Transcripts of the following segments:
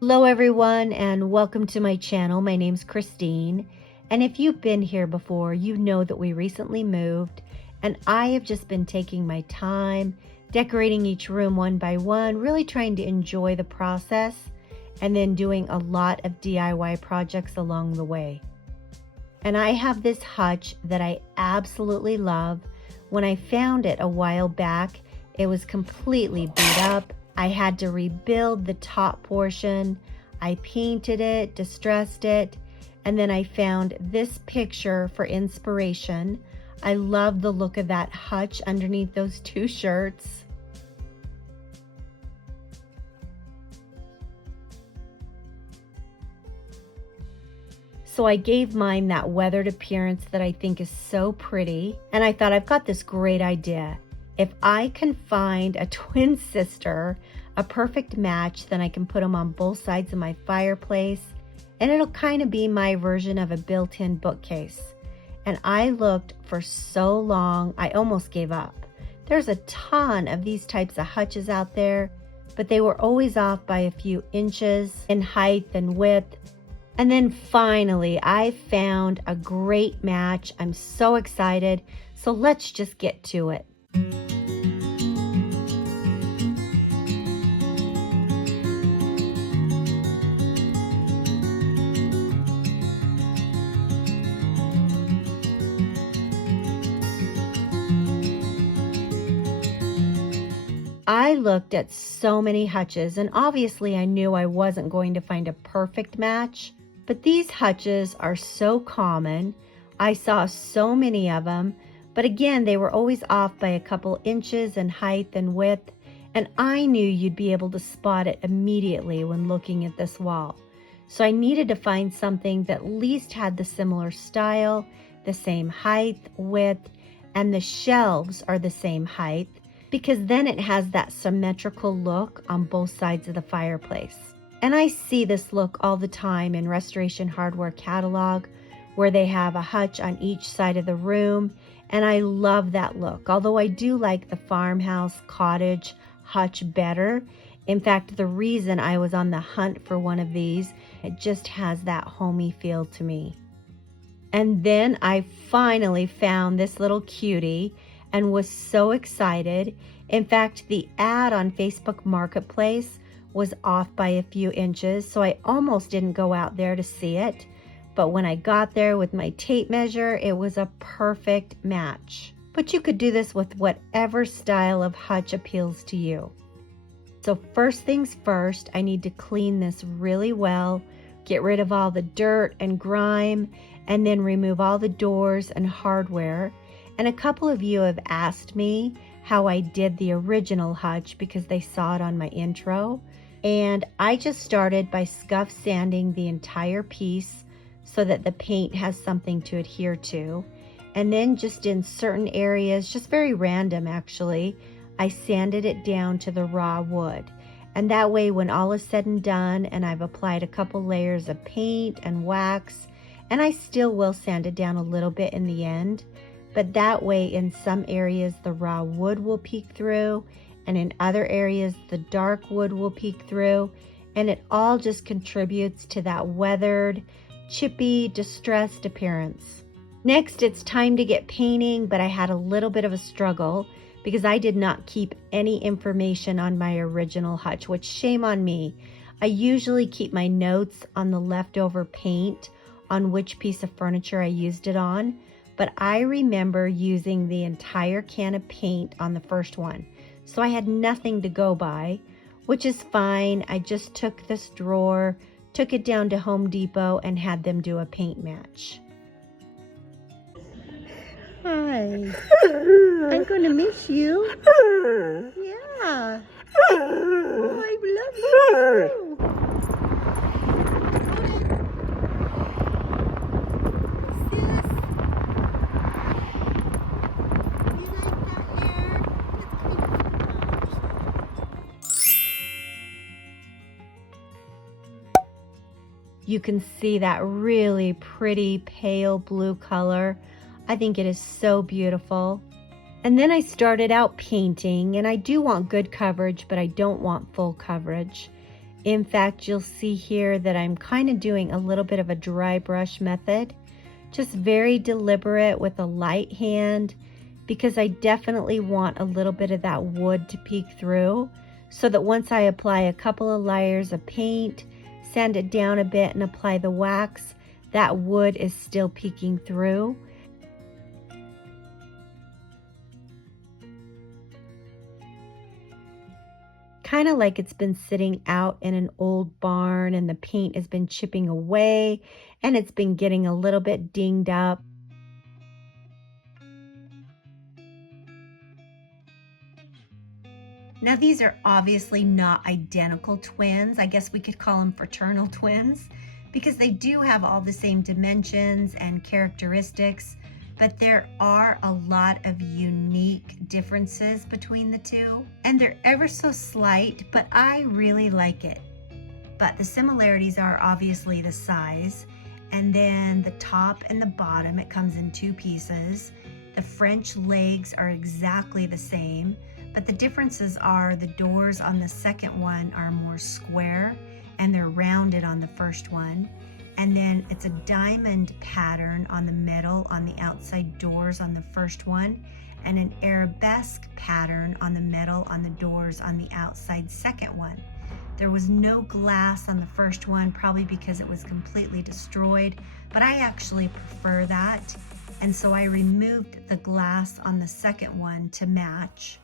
Hello everyone and welcome to my channel. My name's Christine, and if you've been here before, you know that we recently moved and I have just been taking my time decorating each room one by one, really trying to enjoy the process and then doing a lot of DIY projects along the way. And I have this hutch that I absolutely love. When I found it a while back, it was completely beat up. I had to rebuild the top portion. I painted it, distressed it, and then I found this picture for inspiration. I love the look of that hutch underneath those two shirts. So I gave mine that weathered appearance that I think is so pretty, and I thought, I've got this great idea. If I can find a twin sister, a perfect match, then I can put them on both sides of my fireplace, and it'll kind of be my version of a built-in bookcase. And I looked for so long, I almost gave up. There's a ton of these types of hutches out there, but they were always off by a few inches in height and width. And then finally, I found a great match. I'm so excited. So let's just get to it. I looked at so many hutches, and obviously I knew I wasn't going to find a perfect match, but these hutches are so common. I saw so many of them, but again, they were always off by a couple inches in height and width, and I knew you'd be able to spot it immediately when looking at this wall. So I needed to find something that at least had the similar style, the same height, width, and the shelves are the same height, because then it has that symmetrical look on both sides of the fireplace. And I see this look all the time in Restoration Hardware catalog, where they have a hutch on each side of the room, and I love that look. Although I do like the Farmhouse, Cottage, Hutch better. In fact, the reason I was on the hunt for one of these, it just has that homey feel to me. And then I finally found this little cutie and was so excited. In fact, the ad on Facebook Marketplace was off by a few inches, so I almost didn't go out there to see it. But when I got there with my tape measure, it was a perfect match. But you could do this with whatever style of hutch appeals to you. So first things first, I need to clean this really well, get rid of all the dirt and grime, and then remove all the doors and hardware. And a couple of you have asked me how I did the original hutch because they saw it on my intro. And I just started by scuff sanding the entire piece so that the paint has something to adhere to. And then just in certain areas, just very random actually, I sanded it down to the raw wood. And that way when all is said and done and I've applied a couple layers of paint and wax, and I still will sand it down a little bit in the end, but that way in some areas the raw wood will peek through, and in other areas the dark wood will peek through, and it all just contributes to that weathered, chippy, distressed appearance. Next, it's time to get painting, but I had a little bit of a struggle because I did not keep any information on my original hutch, which shame on me. I usually keep my notes on the leftover paint on which piece of furniture I used it on, but I remember using the entire can of paint on the first one. So I had nothing to go by, which is fine. I just took this drawer, took it down to Home Depot, and had them do a paint match. Hi. I'm gonna miss you. Yeah. Oh, I love you too. You can see that really pretty pale blue color. I think it is so beautiful. And then I started out painting, and I do want good coverage, but I don't want full coverage. In fact, you'll see here that I'm kind of doing a little bit of a dry brush method, just very deliberate with a light hand, because I definitely want a little bit of that wood to peek through, so that once I apply a couple of layers of paint, sand it down a bit and apply the wax, that wood is still peeking through. Kind of like it's been sitting out in an old barn and the paint has been chipping away and it's been getting a little bit dinged up. Now these are obviously not identical twins. I guess we could call them fraternal twins because they do have all the same dimensions and characteristics, but there are a lot of unique differences between the two, and they're ever so slight, but I really like it. But the similarities are obviously the size, and then the top and the bottom, it comes in two pieces. The French legs are exactly the same, but the differences are the doors on the second one are more square and they're rounded on the first one. And then it's a diamond pattern on the middle on the outside doors on the first one, and an arabesque pattern on the middle on the doors on the outside second one. There was no glass on the first one, probably because it was completely destroyed, but I actually prefer that. And so I removed the glass on the second one to match.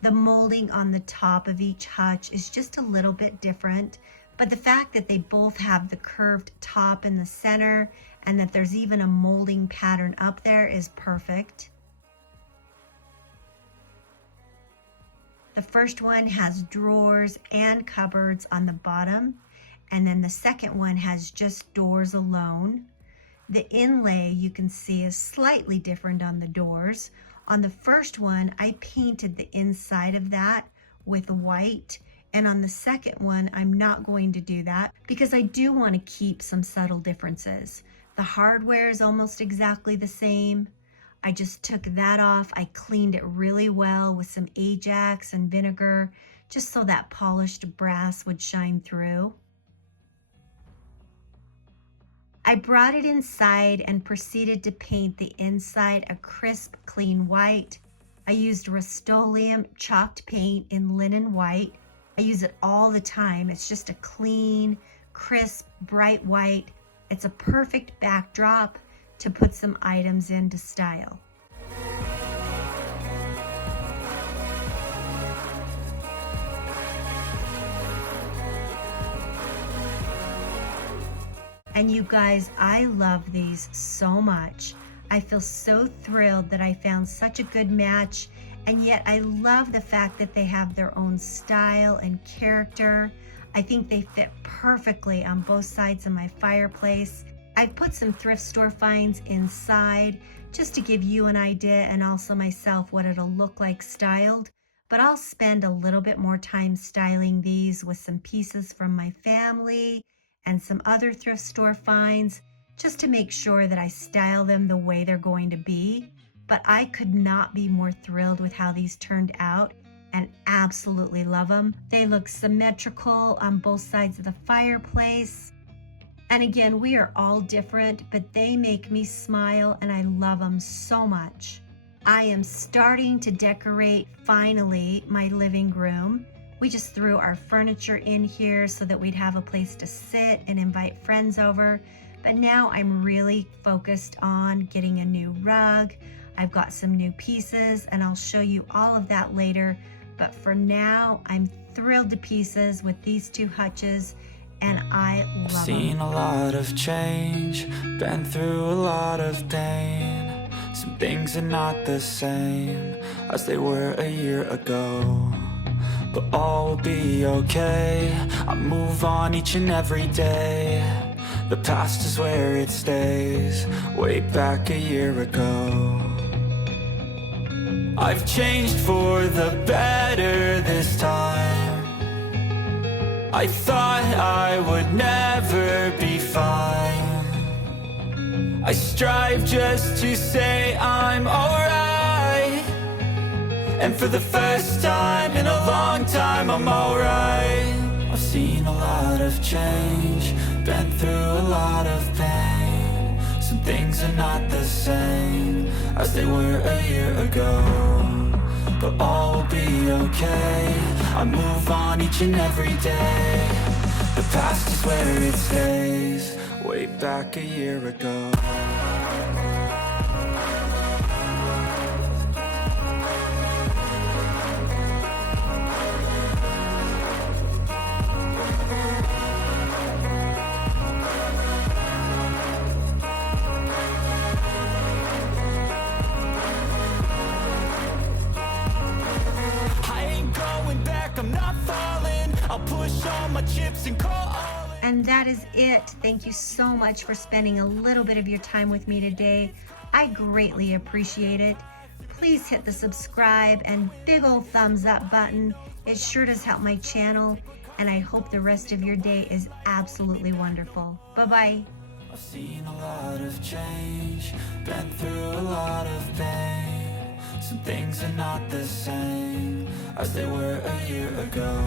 The molding on the top of each hutch is just a little bit different, but the fact that they both have the curved top in the center and that there's even a molding pattern up there is perfect. The first one has drawers and cupboards on the bottom, and then the second one has just doors alone. The inlay you can see is slightly different on the doors. On the first one, I painted the inside of that with white, and on the second one, I'm not going to do that because I do want to keep some subtle differences. The hardware is almost exactly the same. I just took that off. I cleaned it really well with some Ajax and vinegar, just so that polished brass would shine through. I brought it inside and proceeded to paint the inside a crisp, clean white. I used Rust-Oleum chalked paint in linen white. I use it all the time. It's just a clean, crisp, bright white. It's a perfect backdrop to put some items in to style. And you guys, I love these so much. I feel so thrilled that I found such a good match, and yet I love the fact that they have their own style and character. I think they fit perfectly on both sides of my fireplace. I've put some thrift store finds inside just to give you an idea and also myself what it'll look like styled. But I'll spend a little bit more time styling these with some pieces from my family and some other thrift store finds, just to make sure that I style them the way they're going to be. But I could not be more thrilled with how these turned out and absolutely love them. They look symmetrical on both sides of the fireplace. And again, we are all different, but they make me smile and I love them so much. I am starting to decorate, finally, my living room. We just threw our furniture in here so that we'd have a place to sit and invite friends over. But now I'm really focused on getting a new rug. I've got some new pieces and I'll show you all of that later. But for now, I'm thrilled to pieces with these two hutches and I love them. I've seen a lot of change, been through a lot of pain. Some things are not the same as they were a year ago. But all will be okay. I move on each and every day. The past is where it stays, way back a year ago. I've changed for the better this time. I thought I would never be fine. I strive just to say I'm alright, And for the first time in a long time, I'm alright. I've seen a lot of change, been through a lot of pain. Some things are not the same as they were a year ago, but all will be okay. I move on each and every day. The past is where it stays, way back a year ago. And that is it. Thank you so much for spending a little bit of your time with me today. I greatly appreciate it. Please hit the subscribe and big old thumbs up button. It sure does help my channel, and I hope the rest of your day is absolutely wonderful. Bye-bye. I've seen a lot of change, been through a lot of pain. Some things are not the same as they were a year ago,